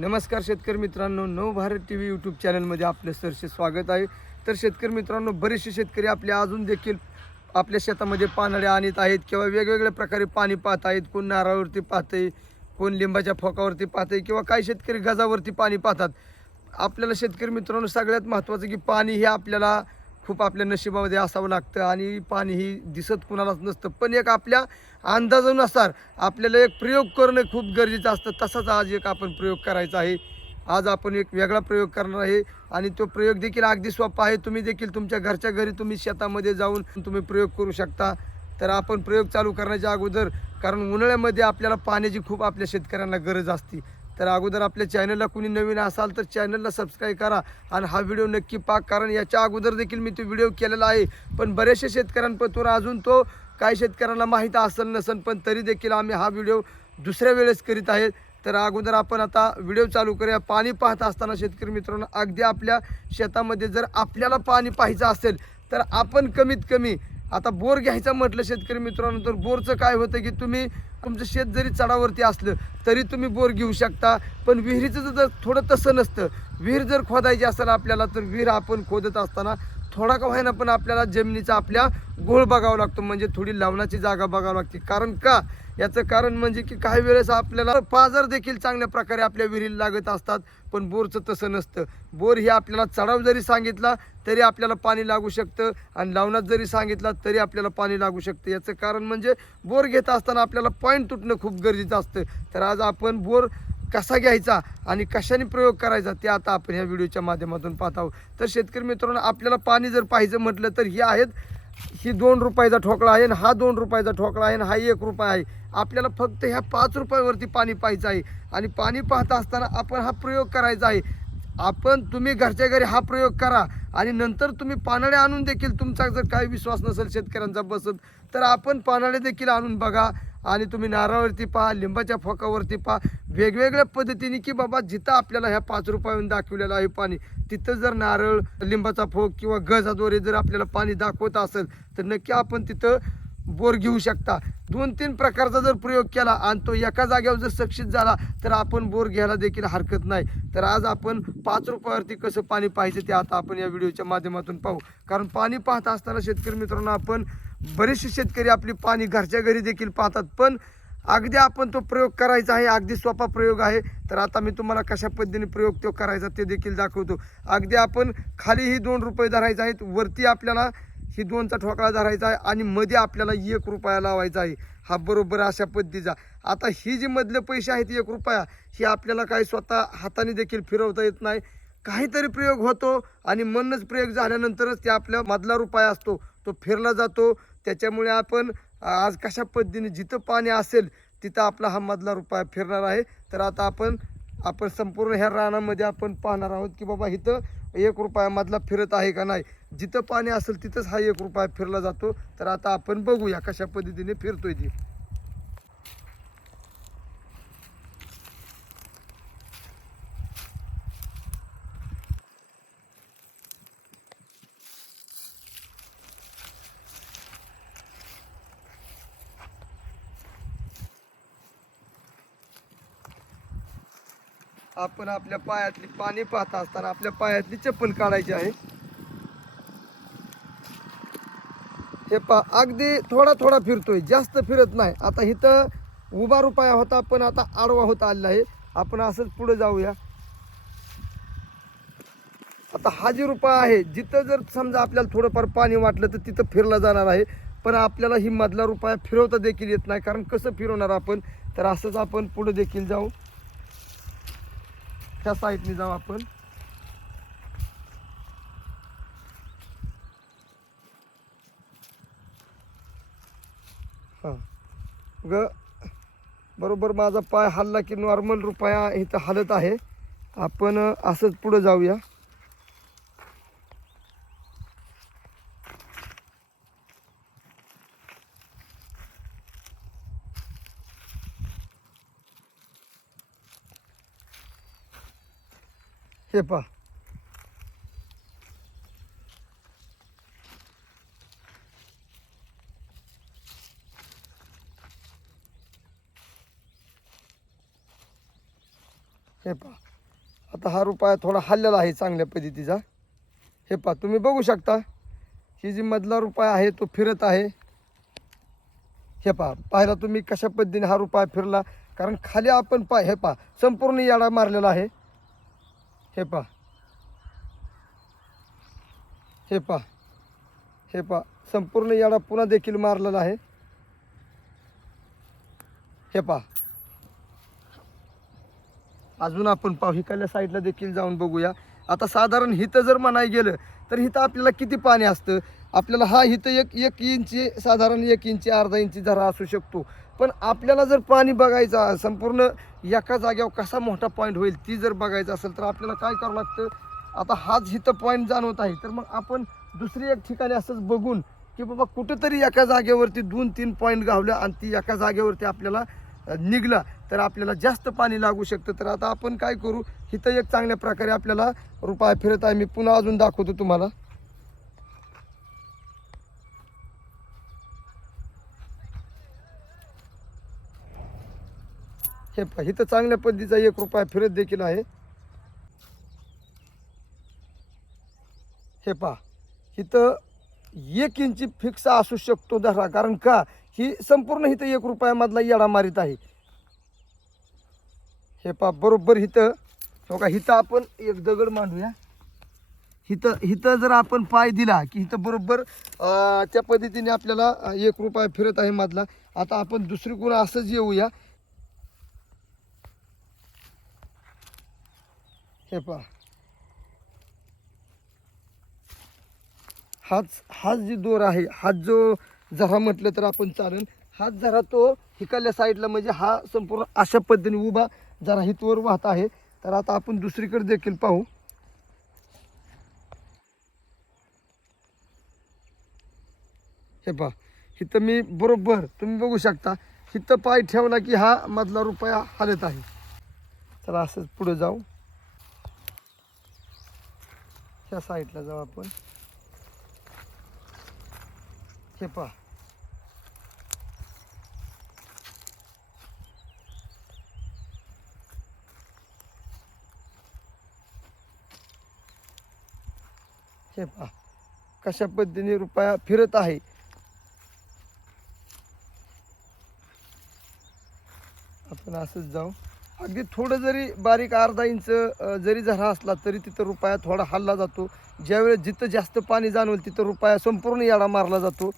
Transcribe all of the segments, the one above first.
नमस्कार शेतकरी मित्रांनो नव भारत टी व्ही यूट्यूब चॅनलमध्ये आपलं सरसे स्वागत आहे. तर शेतकरी मित्रांनो बरेचसे शेतकरी आपले अजून देखील आपल्या शेतामध्ये पानळे आणत आहेत किंवा वेगवेगळ्या प्रकारे पाणी पाहत आहेत. कोण नारळावरती पाहतंय कोण लिंबाच्या फोकावरती पाहतंय किंवा काही शेतकरी गजावरती पाणी पाहतात. आपल्याला शेतकरी मित्रांनो सगळ्यात महत्त्वाचं की पाणी हे आपल्याला खूप आपल्या नशिबामध्ये असावं लागतं आणि पाणी ही दिसत कुणालाच नसतं. पण एक आपल्या अंदाजानुसार आपल्याला एक प्रयोग करणं खूप गरजेचं असतं. तसाच आज एक आपण प्रयोग करायचा आहे. आज आपण एक वेगळा प्रयोग करणार आहे आणि तो प्रयोग देखील अगदी सोपा आहे. तुम्ही देखील तुमच्या घरच्या घरी तुम्ही शेतामध्ये जाऊन तुम्ही प्रयोग करू शकता. तर आपण प्रयोग चालू करण्याच्या अगोदर कारण उन्हाळ्यामध्ये आपल्याला पाण्याची खूप आपल्या शेतकऱ्यांना गरज असते. तर अगोदर आपल्या चॅनलला कुणी नवीन असाल तर चॅनलला सबस्क्राईब करा आणि हा व्हिडिओ नक्की पाक कारण याच्या अगोदर देखील मी तो व्हिडिओ केलेला आहे. पण बऱ्याचशा शेतकऱ्यांपतून अजून तो काही शेतकऱ्यांना माहीत असेल नसेल पण तरी देखील आम्ही हा व्हिडिओ दुसऱ्या वेळेस करीत आहेत. तर अगोदर आपण आता व्हिडिओ चालू करूया. पाणी पाहत असताना शेतकरी मित्रांनो अगदी आपल्या शेतामध्ये जर आपल्याला पाणी पाहायचं असेल तर आपण कमीत कमी आता बोर घ्यायचा म्हटलं शेतकरी मित्रांनो तर बोरचं काय होतं की तुम्ही तुमचं शेत जरी चढावरती असलं तरी तुम्ही बोर घेऊ शकता. पण विहिरीचं जर थोडं तसं नसतं विहीर जर खोदायची असेल आपल्याला तर विहीर आपण खोदत असताना थोडा का व्हायना पण आपल्याला जमिनीचा आपल्या गोळ बघावा लागतो म्हणजे थोडी लावण्याची जागा बघावी लागते. कारण का? याचं कारण म्हणजे की काही वेळेस आपल्याला पाजर देखील चांगल्या प्रकारे आपल्या विहिरीला लागत असतात पण बोरचं तसं नसतं. बोर हे आपल्याला चढाव जरी सांगितला तरी आपल्याला पाणी लागू शकतं आणि लावण्यात जरी सांगितला तरी आपल्याला पाणी लागू शकतं. याचं कारण म्हणजे बोर घेत असताना आपल्याला पॉईंट तुटणं खूप गरजेचं असतं. तर आज आपण बोर कसा घ्यायचा आणि कशाने प्रयोग करायचा ते आता आपण ह्या व्हिडिओच्या माध्यमातून पाहत आहोत. तर शेतकरी मित्रांनो आपल्याला पाणी जर पाहिजे म्हटलं तर हे आहेत ही दोन रुपयाचा ठोकळा आहे आणि हा दोन रुपयाचा ठोकळा आहे आणि हा एक रुपया आहे. आपल्याला फक्त ह्या पाच रुपयावरती पाणी पाहायचं आहे. आणि पाणी पाहत असताना आपण हा प्रयोग करायचा आहे. आपण तुम्ही घरच्या घरी हा प्रयोग करा आणि नंतर तुम्ही पानाळे आणून देखील तुमचा जर काही विश्वास नसेल शेतकऱ्यांचा बसत तर आपण पानाळे देखील आणून बघा. आणि तुम्ही नारळावरती पहा लिंबाच्या फोकावरती पहा. वेगवेगळ्या पद्धतीने की बाबा जिथं आपल्याला ह्या पाच रुपयाहून दाखवलेलं आहे पाणी तिथं जर नारळ लिंबाचा फोक किंवा गजाद्वारे जर आपल्याला पाणी दाखवत असेल तर नक्की आपण तिथं बोर घेऊ शकता. दोन तीन प्रकारचा जर प्रयोग केला आणि तो एका जागेवर जर सक्सेस झाला तर आपण बोर घ्यायला देखील हरकत नाही. तर आज आपण पाच रुपयावरती कसं पाणी पाहिजे ते आता आपण या व्हिडिओच्या माध्यमातून पाहू. कारण पाणी पाहत असताना शेतकरी मित्रांनो आपण बरेचसे शेतकरी आपली पाणी घरच्या घरी देखील पाहतात पण अगदी आपण तो प्रयोग करायचा आहे अगदी सोपा प्रयोग आहे तर आता मी तुम्हाला कशा पद्धतीने प्रयोग तो करायचा ते देखील दाखवतो. अगदी आपण खाली ही दोन रुपये धरायचे आहेत वरती आपल्याला ही दोनचा ठोकळा धरायचा आहे आणि मध्ये आपल्याला एक रुपया लावायचा आहे. हा बरोबर अशा पद्धतीचा. आता ही जी मधले पैसे आहेत एक रुपया ही आपल्याला काही स्वतः हाताने देखील फिरवता येत नाही. काहीतरी प्रयोग होतो आणि म्हणूनच प्रयोग झाल्यानंतरच ते आपल्या मधला रुपया असतो तो फिरला जातो. त्याच्यामुळे आपण आज कशा पद्धतीने जिथं पाणी असेल तिथं आपला हा मधला रुपया फिरणार आहे. तर आता आपण आपण संपूर्ण ह्या रानामध्ये आपण पाहणार आहोत की बाबा इथं एक रुपया मधला फिरत आहे का नाही. जिथं पाणी असेल तिथंच हा एक रुपया फिरला जातो. तर आता आपण बघूया कशा पद्धतीने फिरतोय ती. आपण आपल्या पायातली पाणी पाहत असताना आपल्या पायातली चप्पल काढायची आहे. हे पा अगदी थोडा थोडा फिरतोय जास्त फिरत नाही. आता इथं उभा रुपया होता पण आता आडवा होता आलेला आहे. आपण असंच पुढे जाऊया. आता हा जी रुपया आहे जिथं जर समजा आपल्याला थोडंफार पाणी वाटलं तर तिथं फिरला जाणार आहे. पण आपल्याला ही मधला रुपया फिरवता देखील येत नाही कारण कसं फिरवणार आपण? तर असंच आपण पुढे देखील जाऊ. त्या साईडने जाऊ आपण. हां. ग बरोबर माझा पाय हल्ला की नॉर्मल रुपया इथं हलत आहे. आपण असंच पुढं जाऊया. हे पहा. हे पहा. आता हा रुपया थोडा हल्लेला आहे चांगल्या पद्धतीचा. हे पहा तुम्ही बघू शकता. ही जी मधला रुपया आहे तो फिरत आहे. हे पहा पाहिला तुम्ही कशा पद्धतीने हा रुपया फिरला? कारण खाली आपण पा हे पहा संपूर्ण याडा मारलेला आहे. हे पहा. हे पहा. हे पहा. संपूर्ण याडा पुन्हा देखील मारलेला आहे. हे पहा. अजून आपण पाहू हिकडल्या साईडला देखील जाऊन बघूया. आता साधारण हिथं जर म्हणाय गेलं तर हिथं आपल्याला किती पाणी असतं? आपल्याला हा इथं एक एक इंची साधारण एक इंची अर्धा इंची झरा असू शकतो. पण आपल्याला जर पाणी बघायचं संपूर्ण एका जाग्यावर कसा मोठा पॉईंट होईल ती जर बघायचं असेल तर आपल्याला काय करावं लागतं? आता हाच हिथं पॉईंट जाणवत आहे. तर मग आपण दुसरी एक ठिकाणी असंच बघून की बाबा कुठंतरी एका जागेवरती दोन तीन पॉईंट गावल्या आणि ती एका जागेवरती आपल्याला निघला तर आपल्याला जास्त पाणी लागू शकतं. तर आता आपण काय करू? इथं एक चांगल्या प्रकारे आपल्याला रुपया फिरत आहे. मी पुन्हा अजून दाखवतो तुम्हाला. हे पहा इथं चांगल्या पद्धतीचा एक रुपया फिरत देखील आहे. हे पहा इथं एक इंची फिक्स असू शकतो धरा कारण का? ही संपूर्ण इथं एक रुपयामधला येडा मारित आहे. हे पहा बरोबर इथं. हो का इथं आपण एक दगड मांडूया. हिथं इथं जर आपण पाय दिला की इथं बरोबर त्या पद्धतीने आपल्याला एक रुपया फिरत आहे मधला. आता आपण दुसरीकडून असंच येऊया. हे पहा. हाच हाच जी दोर आहे हाच जो झरा म्हटलं तर आपण चालेल हाच झरा तो हिकाल्या साईडला म्हणजे हा संपूर्ण अशा पद्धतीने उभा जरा हितवर वाहत आहे. तर आता आपण दुसरीकडे देखील पाहू. हे पहा इथं मी बरोबर तुम्ही बघू शकता इथं पाय ठेवला की हा मधला रुपया हालत आहे. चला असंच पुढे जाऊ. ह्या साईडला जाऊ आपण. हे पहा. हे पहा. कशा पद्धतीने रुपया फिरत आहे. आपण असंच जाऊ. अगदी थोडं जरी बारीक अर्धा इंच जरी झरा असला तरी तिथं रुपया थोडा हल्ला जातो. ज्यावेळेस जिथं जास्त पाणी जाणवेल तिथं रुपया संपूर्ण याडा मारला जातो.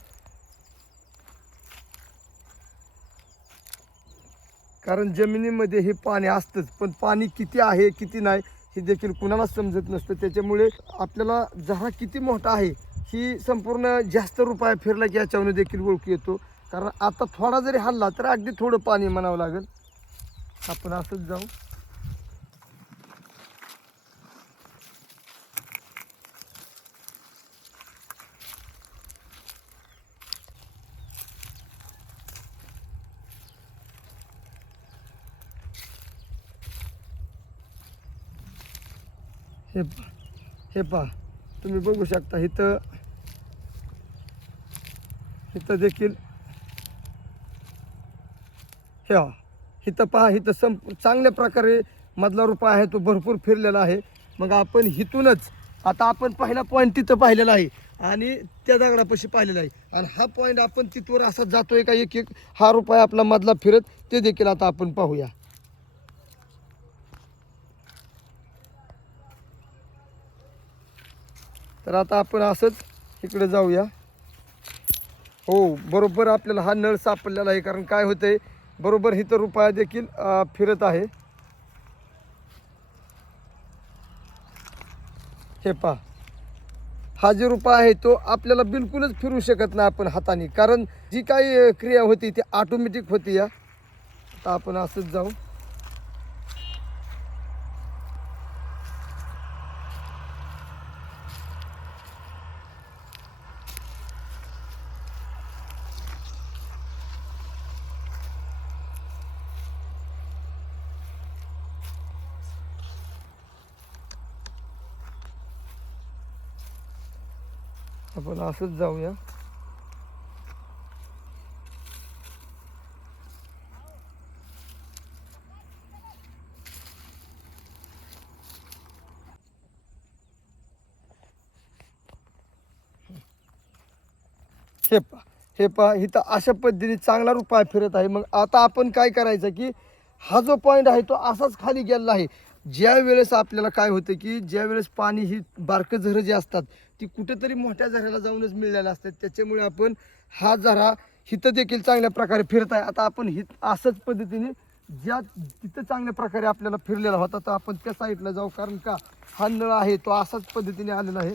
कारण जमिनीमध्ये हे पाणी असतंच पण पाणी किती आहे किती नाही हे देखील कुणालाच समजत नसतं. त्याच्यामुळे आपल्याला झरा किती मोठा आहे ही संपूर्ण जास्त रुपया फिरला की याच्यावर देखील ओळखू येतो. कारण आता थोडा जरी हल्ला तर अगदी थोडं पाणी म्हणावं लागेल. आपण असंच जाऊ. हे पा हे पा तुम्ही बघू शकता इथं इथं देखील हे हिथं इथं पहा इथं संप चांगल्या प्रकारे मधला रुपा आहे तो भरपूर फिरलेला आहे. मग आपण हिथूनच आता आपण पहिला पॉईंट तिथं पाहिलेला आहे आणि त्या दगडापाशी पाहिलेला आहे. आणि हा पॉईंट आपण तिथवर असा जातोय का एक एक हा रुपया आपला मधला फिरत ते देखील आता आपण पाहूया. तर आता आपण असंच इकडे जाऊया. हो बरोबर आपल्याला हा नळ सापडलेला आहे कारण काय होतंय बरोबर इथं रुपया देखील फिरत आहे. हे पहा. हा जे रुपया आहे तो आपल्याला बिलकुलच फिरू शकत नाही आपण हाताने. कारण जी काही क्रिया होती ती ऑटोमॅटिक होती या. आता आपण असंच जाऊ. आपण असंच जाऊया. हे पा हे पहा इथं अशा पद्धतीने चांगला रुपाय फिरत आहे. मग आता आपण काय करायचं की हा जो पॉईंट आहे तो असाच खाली गेलेला आहे. ज्या वेळेस आपल्याला काय होतं की ज्या वेळेस पाणी ही बारकं झरं जे असतात ती कुठेतरी मोठ्या झऱ्याला जाऊनच मिळलेलं असतात. त्याच्यामुळे आपण हा झरा हिथं देखील चांगल्या प्रकारे फिरत आहे. आता आपण हित असंच पद्धतीने ज्या तिथं चांगल्या प्रकारे आपल्याला फिरलेला होता तर आपण त्या साईडला जाऊ. कारण का हा नळ आहे तो असाच पद्धतीने आलेला आहे.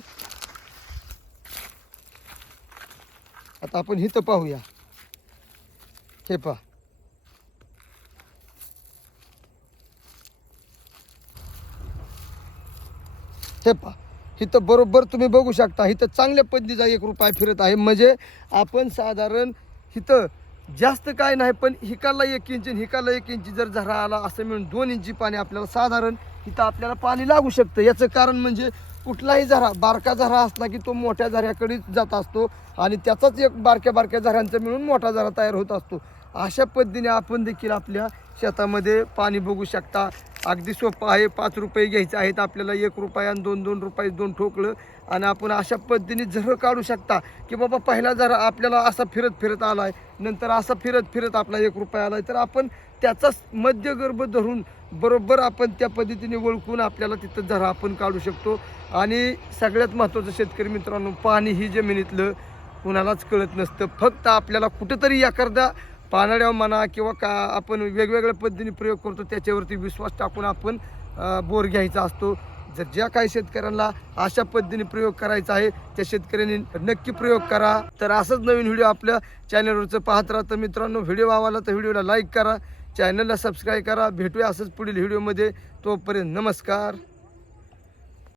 आता आपण हिथं पाहूया. हे पहा. हे पहा. इथं बरोबर तुम्ही बघू शकता इथं चांगल्या पद्धतीचा एक रुपया फिरत आहे. म्हणजे आपण साधारण इथं जास्त काय नाही पण हिकाला एक इंच हिकाला एक इंची जर झरा आला असं मिळून दोन इंची पाणी आपल्याला साधारण इथं आपल्याला पाणी लागू शकतं. याचं कारण म्हणजे कुठलाही झरा बारका झरा असला की तो मोठ्या झऱ्याकडे जात असतो आणि त्याचाच एक बारक्या बारक्या झऱ्यांचा मिळून मोठा झरा तयार होत असतो. अशा पद्धतीने आपण देखील आपल्या शेतामध्ये पाणी बघू शकता. अगदी सोपं आहे पाच रुपये घ्यायचे आहेत आपल्याला एक रुपया आणि दोन दोन रुपये दोन ठोकलं. आणि आपण अशा पद्धतीने झरं काढू शकता की बाबा पहिला जरा आपल्याला असा फिरत फिरत आला आहे नंतर असा फिरत फिरत आपला एक रुपया आला आहे तर आपण त्याचाच मध्यगर्भ धरून बरोबर आपण त्या पद्धतीने ओळखून आपल्याला तिथं झरा आपण काढू शकतो. आणि सगळ्यात महत्त्वाचं शेतकरी मित्रांनो पाणी ही जमिनीतलं कुणालाच कळत नसतं. फक्त आपल्याला कुठंतरी एखादा पानाड्या म्हणा किंवा का आपण वेगवेगळ्या पद्धतीने प्रयोग करतो त्याच्यावरती विश्वास टाकून आपण बोर घ्यायचा असतो. जर ज्या काही शेतकऱ्यांना अशा पद्धतीने प्रयोग करायचा आहे त्या शेतकऱ्यांनी नक्की प्रयोग करा. तर असंच नवीन व्हिडिओ आपल्या चॅनलवरचं पाहत राहा. तर मित्रांनो व्हिडिओ आवडला तर व्हिडिओला लाईक करा चॅनलला सबस्क्राईब करा. भेटूया असंच पुढील व्हिडिओमध्ये. तोपर्यंत नमस्कार.